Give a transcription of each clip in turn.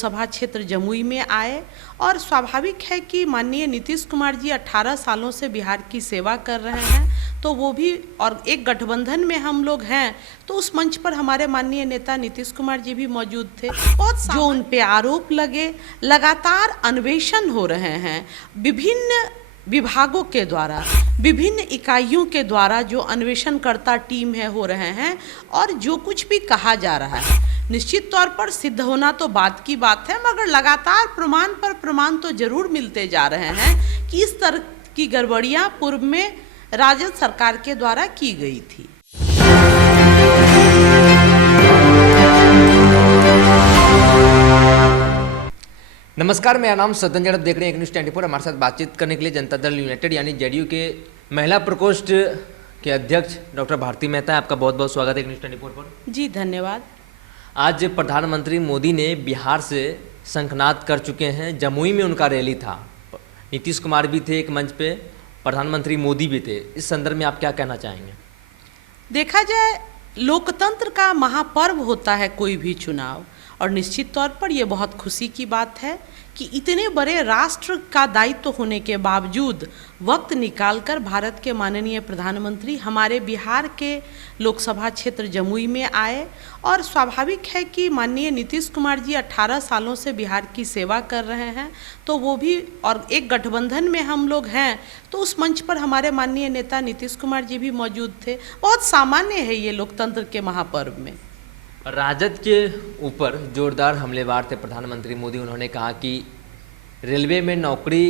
लोकसभा क्षेत्र जमुई में आए और स्वाभाविक है कि माननीय नीतीश कुमार जी 18 सालों से बिहार की सेवा कर रहे हैं, तो वो भी और एक गठबंधन में हम लोग हैं, तो उस मंच पर हमारे माननीय नेता नीतीश कुमार जी भी मौजूद थे। बहुत जो उन पे आरोप लगे, लगातार अन्वेषण हो रहे हैं, विभिन्न विभागों के द्वारा, विभिन्न इकाइयों के द्वारा जो अन्वेषणकर्ता टीम है हो रहे हैं, और जो कुछ भी कहा जा रहा है निश्चित तौर पर सिद्ध होना तो बात की बात है, मगर लगातार प्रमाण पर प्रमाण तो जरूर मिलते जा रहे हैं कि इस तरह की गड़बड़ियां पूर्व में राजद सरकार के द्वारा की गई थी। नमस्कार, मेरा नाम सदन, आप देख रहे हैं एक न्यूज़ 24। हमारे साथ बातचीत करने के लिए जनता दल यूनाइटेड यानी जेडीयू के महिला प्रकोष्ठ के अध्यक्ष डॉक्टर भारती मेहता। आपका बहुत बहुत स्वागत है एक न्यूज़ 24 पर। जी धन्यवाद। आज प्रधानमंत्री मोदी ने बिहार से शंखनाद कर चुके हैं। जमुई में उनका रैली था, नीतीश कुमार भी थे एक मंच पे, प्रधानमंत्री मोदी भी थे। इस संदर्भ में आप क्या कहना चाहेंगे? देखा जाए, लोकतंत्र का महापर्व होता है कोई भी चुनाव, और निश्चित तौर पर यह बहुत खुशी की बात है कि इतने बड़े राष्ट्र का दायित्व होने के बावजूद वक्त निकालकर भारत के माननीय प्रधानमंत्री हमारे बिहार के लोकसभा क्षेत्र जमुई में आए। और स्वाभाविक है कि माननीय नीतीश कुमार जी 18 सालों से बिहार की सेवा कर रहे हैं, तो वो भी और एक गठबंधन में हम लोग हैं, तो उस मंच पर हमारे माननीय नेता नीतीश कुमार जी भी मौजूद थे। बहुत सामान्य है ये लोकतंत्र के महापर्व में। राजद के ऊपर जोरदार हमलेवार थे प्रधानमंत्री मोदी। उन्होंने कहा कि रेलवे में नौकरी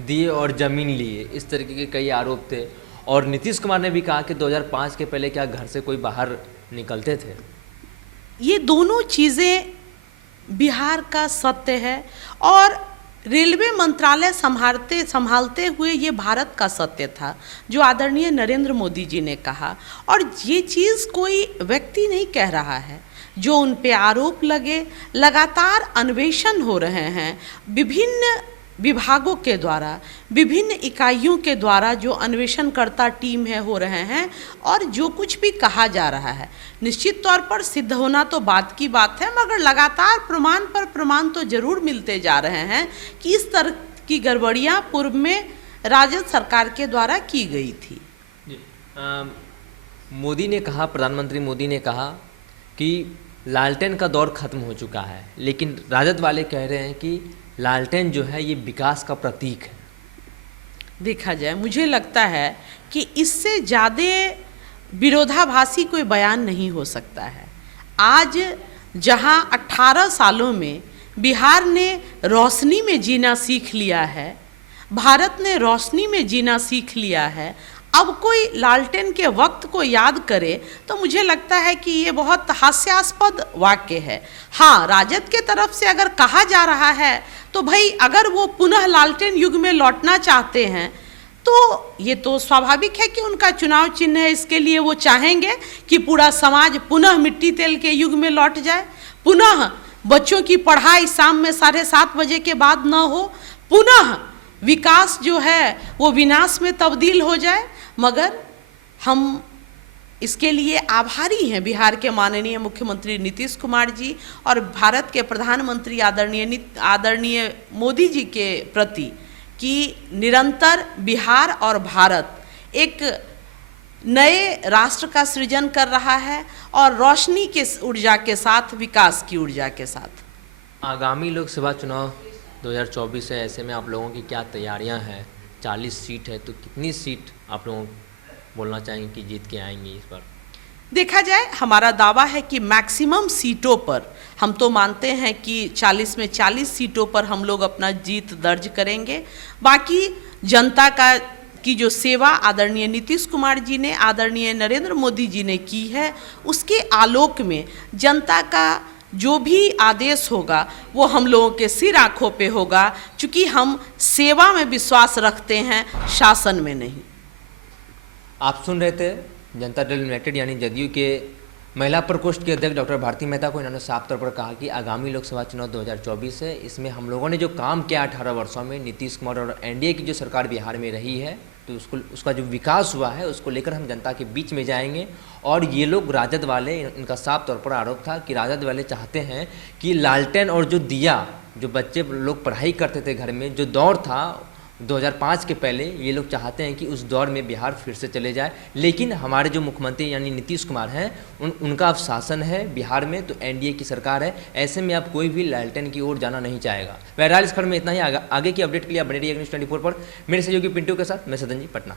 दिए और ज़मीन लिए, इस तरीके के कई आरोप थे। और नीतीश कुमार ने भी कहा कि 2005 के पहले क्या घर से कोई बाहर निकलते थे। ये दोनों चीज़ें बिहार का सत्य है, और रेलवे मंत्रालय संभालते हुए ये भारत का सत्य था जो आदरणीय नरेंद्र मोदी जी ने कहा। और ये चीज़ कोई व्यक्ति नहीं कह रहा है, जो उन पे आरोप लगे, लगातार अन्वेषण हो रहे हैं, विभिन्न विभागों के द्वारा, विभिन्न इकाइयों के द्वारा जो अन्वेषणकर्ता टीम है हो रहे हैं, और जो कुछ भी कहा जा रहा है निश्चित तौर पर सिद्ध होना तो बात की बात है, मगर लगातार प्रमाण पर प्रमाण तो जरूर मिलते जा रहे हैं कि इस तरह की गड़बड़ियां पूर्व में राजद सरकार के द्वारा की गई थी। मोदी ने कहा, प्रधानमंत्री मोदी ने कहा कि लालटेन का दौर खत्म हो चुका है, लेकिन राजद वाले कह रहे हैं कि लालटेन जो है ये विकास का प्रतीक है। देखा जाए, मुझे लगता है कि इससे ज़्यादा विरोधाभासी कोई बयान नहीं हो सकता है। आज जहां 18 सालों में बिहार ने रोशनी में जीना सीख लिया है, भारत ने रोशनी में जीना सीख लिया है, अब कोई लालटेन के वक्त को याद करे तो मुझे लगता है कि ये बहुत हास्यास्पद वाक्य है। हाँ, राजद के तरफ से अगर कहा जा रहा है तो भाई अगर वो पुनः लालटेन युग में लौटना चाहते हैं तो ये तो स्वाभाविक है कि उनका चुनाव चिन्ह है, इसके लिए वो चाहेंगे कि पूरा समाज पुनः मिट्टी तेल के युग में लौट जाए, पुनः बच्चों की पढ़ाई शाम में 7:30 बजे के बाद न हो, पुनः विकास जो है वो विनाश में तब्दील हो जाए। मगर हम इसके लिए आभारी हैं बिहार के माननीय मुख्यमंत्री नीतीश कुमार जी और भारत के प्रधानमंत्री आदरणीय मोदी जी के प्रति कि निरंतर बिहार और भारत एक नए राष्ट्र का सृजन कर रहा है, और रोशनी के ऊर्जा के साथ, विकास की ऊर्जा के साथ। आगामी लोकसभा चुनाव 2024 है, ऐसे में आप लोगों की क्या तैयारियां हैं? 40 सीट है, तो कितनी सीट आप लोग बोलना चाहेंगे कि जीत के आएंगे इस बार? देखा जाए, हमारा दावा है कि मैक्सिमम सीटों पर हम तो मानते हैं कि 40 में 40 सीटों पर हम लोग अपना जीत दर्ज करेंगे। बाकी जनता की जो सेवा आदरणीय नीतीश कुमार जी ने, आदरणीय नरेंद्र मोदी जी ने की है, उसके आलोक में जनता का जो भी आदेश होगा वो हम लोगों के सिर आंखों पे होगा, क्योंकि हम सेवा में विश्वास रखते हैं, शासन में नहीं। आप सुन रहे थे जनता दल यूनाइटेड यानी जदयू के महिला प्रकोष्ठ के अध्यक्ष डॉक्टर भारती मेहता को। इन्होंने साफ तौर पर कहा कि आगामी लोकसभा चुनाव 2024 है, इसमें हम लोगों ने जो काम किया 18 वर्षों में, नीतीश कुमार और एनडीए की जो सरकार बिहार में रही है तो उसका जो विकास हुआ है उसको लेकर हम जनता के बीच में जाएंगे। और ये लोग राजद वाले, इनका साफ तौर पर आरोप था कि राजद वाले चाहते हैं कि लालटेन और जो दिया, जो बच्चे लोग पढ़ाई करते थे घर में, जो दौर था 2005 के पहले, ये लोग चाहते हैं कि उस दौर में बिहार फिर से चले जाए। लेकिन हमारे जो मुख्यमंत्री यानी नीतीश कुमार हैं, उनका अब शासन है बिहार में, तो एनडीए की सरकार है, ऐसे में अब कोई भी लालटेन की ओर जाना नहीं चाहेगा। बहरहाल इस खबर में इतना ही। आगे की अपडेट के लिए आप बने रहिए न्यूज़ 24 पर। मेरे सहयोगी पिंटू के साथ मैं सदन जी, पटना।